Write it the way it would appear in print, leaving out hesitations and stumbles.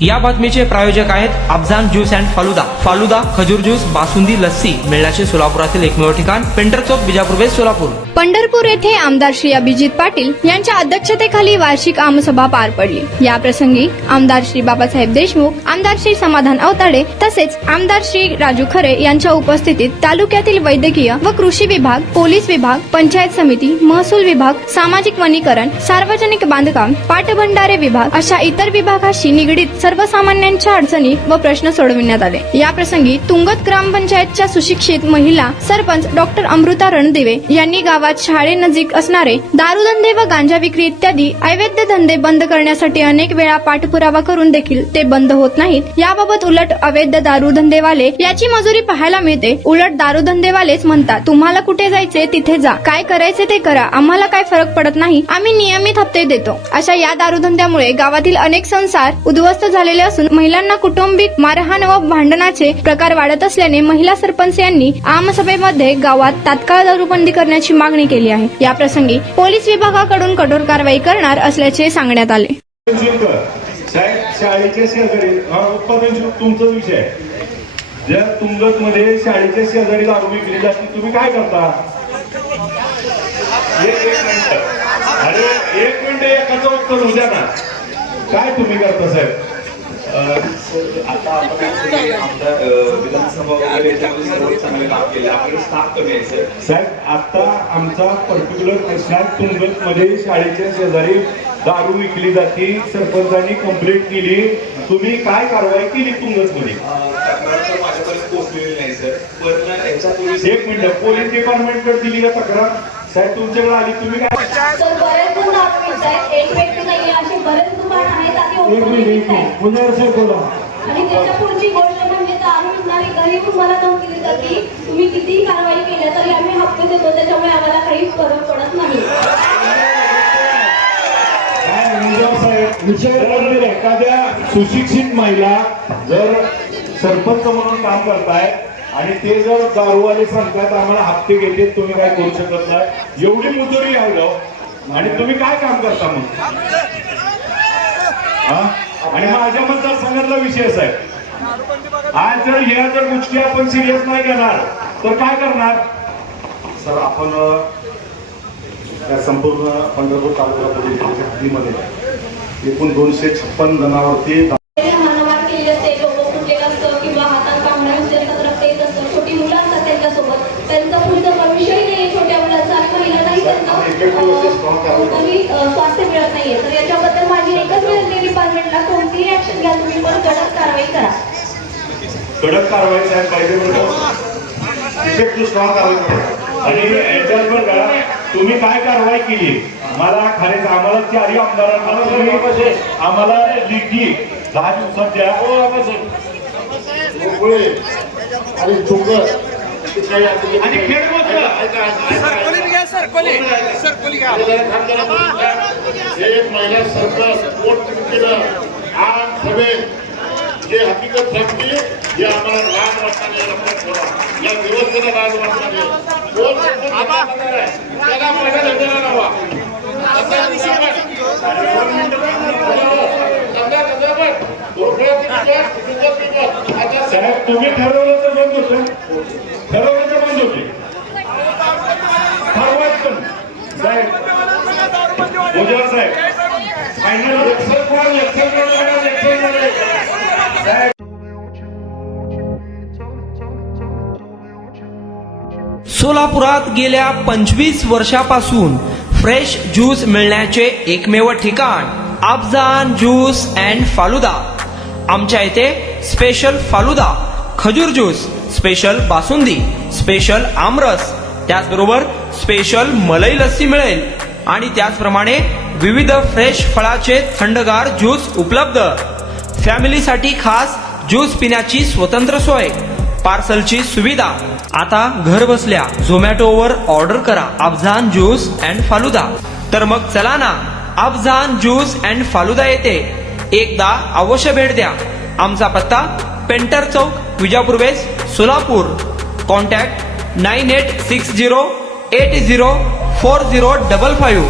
या बातमीचे प्रायोजक आहेत अफजान ज्यूस अँड फालुदा. फालुदा, खजूर ज्यूस, बासुंदी, लस्सी मिळण्याचे सोलापुरातील एकमेव ठिकाण पेंटर चौक, विजापूर वेस्ट, सोलापूर. पंढरपूर येथे आमदार श्री अभिजित पाटील यांच्या अध्यक्षतेखाली वार्षिक आमसभा पार पडली. या प्रसंगी आमदार श्री बाबासाहेब देशमुख, आमदार श्री समाधान अवताडे तसेच आमदार श्री राजू खरे यांच्या उपस्थितीत तालुक्यातील वैद्यकीय व कृषी विभाग, पोलीस विभाग, पंचायत समिती, महसूल विभाग, सामाजिक वनीकरण, सार्वजनिक बांधकाम, पाटबंधारे विभाग अशा इतर विभागाशी निगडीत सर्वसामान्यांच्या अडचणी व प्रश्न सोडविण्यात आले. या प्रसंगी तुंगत ग्रामपंचायतच्या सुशिक्षित महिला सरपंच डॉक्टर अमृता रणदिवे यांनी गावात शाळेनजीक असणारे दारूधंदे व गांजा विक्री इत्यादी अवैध धंदे बंद करण्यासाठी अनेक वेळा पाठपुरावा करून देखील ते बंद होत नाहीत. याबाबत उलट अवैध दारूधंदेवाले याची मजुरी पाहायला मिळते. उलट दारूधंदेवालेच म्हणतात, तुम्हाला कुठे जायचे तिथे जा, काय करायचे ते करा, आम्हाला काय फरक पडत नाही, आम्ही नियमित हप्ते देतो. अशा या दारूधंद्यामुळे गावातील अनेक संसार उद्ध्वस्त झालेले असून महिलांना कौटुंबिक मारहाण व भांडणाचे प्रकार वाढत असल्याने महिला सरपंच यांनी आमसभेमध्ये गावात तात्काळ दारूबंदी करण्याची मागणी केली आहे. या प्रसंगी पोलीस विभागाकडून कठोर कारवाई करणार असल्याचे सांगण्यात आले. शाळेच्या शेजारी उत्पादन शुल्क तुमचाच विषय आहे. जर तुंगत मध्ये शाळेच्या शेजारी दारू विकली जाते, तुम्ही काय करता? एक मिनिट एकाचं उत्तर होऊ द्या ना. काय तुम्ही करता साहेब? आता आपण आमच्या विधानसभा वगैरे चांगले काम केले, आपल्याला स्टाफ कमी आहे साहेब. आता आमचा पर्टिक्युलर प्रश्न तुंगत मध्ये शाळेच्या शेजारी दारू विकली जाते, सरपंचांनी कंप्लेंट केली, तुम्ही काय कारवाई केली तुंगत मध्ये? माझ्यापर्यंत पोहोचलेली नाही सर. पण एक मिनिट, पोलीस डिपार्टमेंटकडे दिली का तक्रार? साहेब तुमच्याकडे आली, तुम्ही काय? एक व्यक्ती नाही, असे बरेच दुकान आहेत आणि त्याच्या पुढची गोष्ट म्हणजे दारू विकणारी गरीब मला धमकी देतात की तुम्ही कितीही कारवाई केल्या तरी आम्ही हप्ते देतो, त्याच्यामुळे आम्हाला काही फरक पडत नाही. एखाद्या सुशिक्षित महिला जर सरपंच म्हणून काम करताय आणि ते जर दारूवाले सांगतात आम्हाला हप्ते घेते, तुम्ही काय करू शकत नाही, एवढी मजुरी आहे आणि तुम्ही काय काम करता मग? आणि माझ्या मतदारसंघातला विषय आहे, आज जर ह्या जर गोष्टी आपण सिरियस नाही घेणार तर काय करणार? सर, आपण या संपूर्ण पंढरपूर तालुका हद्दीमध्ये एकूण 256 जणांवरती किंवा हातात रक्त येत असतं, छोटी मुलं असतात त्यांच्यासोबत, त्यांचा पुढचा भविष्यही नाही छोट्या मुलांचा आणि महिलांनाही स्वास्थ्य मिळत नाहीये. तर याच्याबद्दल माझी एकच विनंती, डिपार्टमेंटला कोणतीही ऍक्शन घ्या तुम्ही, पण कडक कारवाई करा. कडक कारवाई साहेब पाहिजे आणि याच्यावर बघा तुम्ही काय कारवाई केली. मला खरेच आम्हाला 4 आमदारांना आम्हाला लेखी 10 दिवसात द्या आणि एक महिला जे हकीकत सांगते हे आम्हाला लाज वाटणारे लक्षात ठेवा. या व्यवस्थेला लाज वाटणारे त्याला पहिला धंद्याला लावा. साहेब तुम्ही ठरवलं तर बंद होतं, ठरवलं तर बंद होते. ठरवायचं साहेब उद्या साहेब फायनल साहेब. सोलापुरात गेल्या 25 वर्षापासून फ्रेश ज्यूस मिळण्याचे एकमेव ठिकाण अफजान ज्यूस अँड फालुदा. आमच्या इथे स्पेशल फालुदा, खजूर ज्यूस, स्पेशल बासुंदी, स्पेशल आमरस, त्याचबरोबर स्पेशल मलई लस्सी मिळेल आणि त्याचप्रमाणे विविध फ्रेश फळाचे थंडगार ज्यूस उपलब्ध. फॅमिलीसाठी खास ज्यूस पिण्याची स्वतंत्र सोय, पार्सलची सुविधा. आता घर बसल्या झोमॅटोवर ऑर्डर करा अफजान ज्यूस अँड फालुदा. तर मग चला ना अफजान ज्यूस अँड फालुदा येथे एकदा अवश्य भेट द्या. आमचा पत्ता पेंटर चौक, विजापूर वेस्ट, सोलापूर. कॉन्टॅक्ट 9860804055.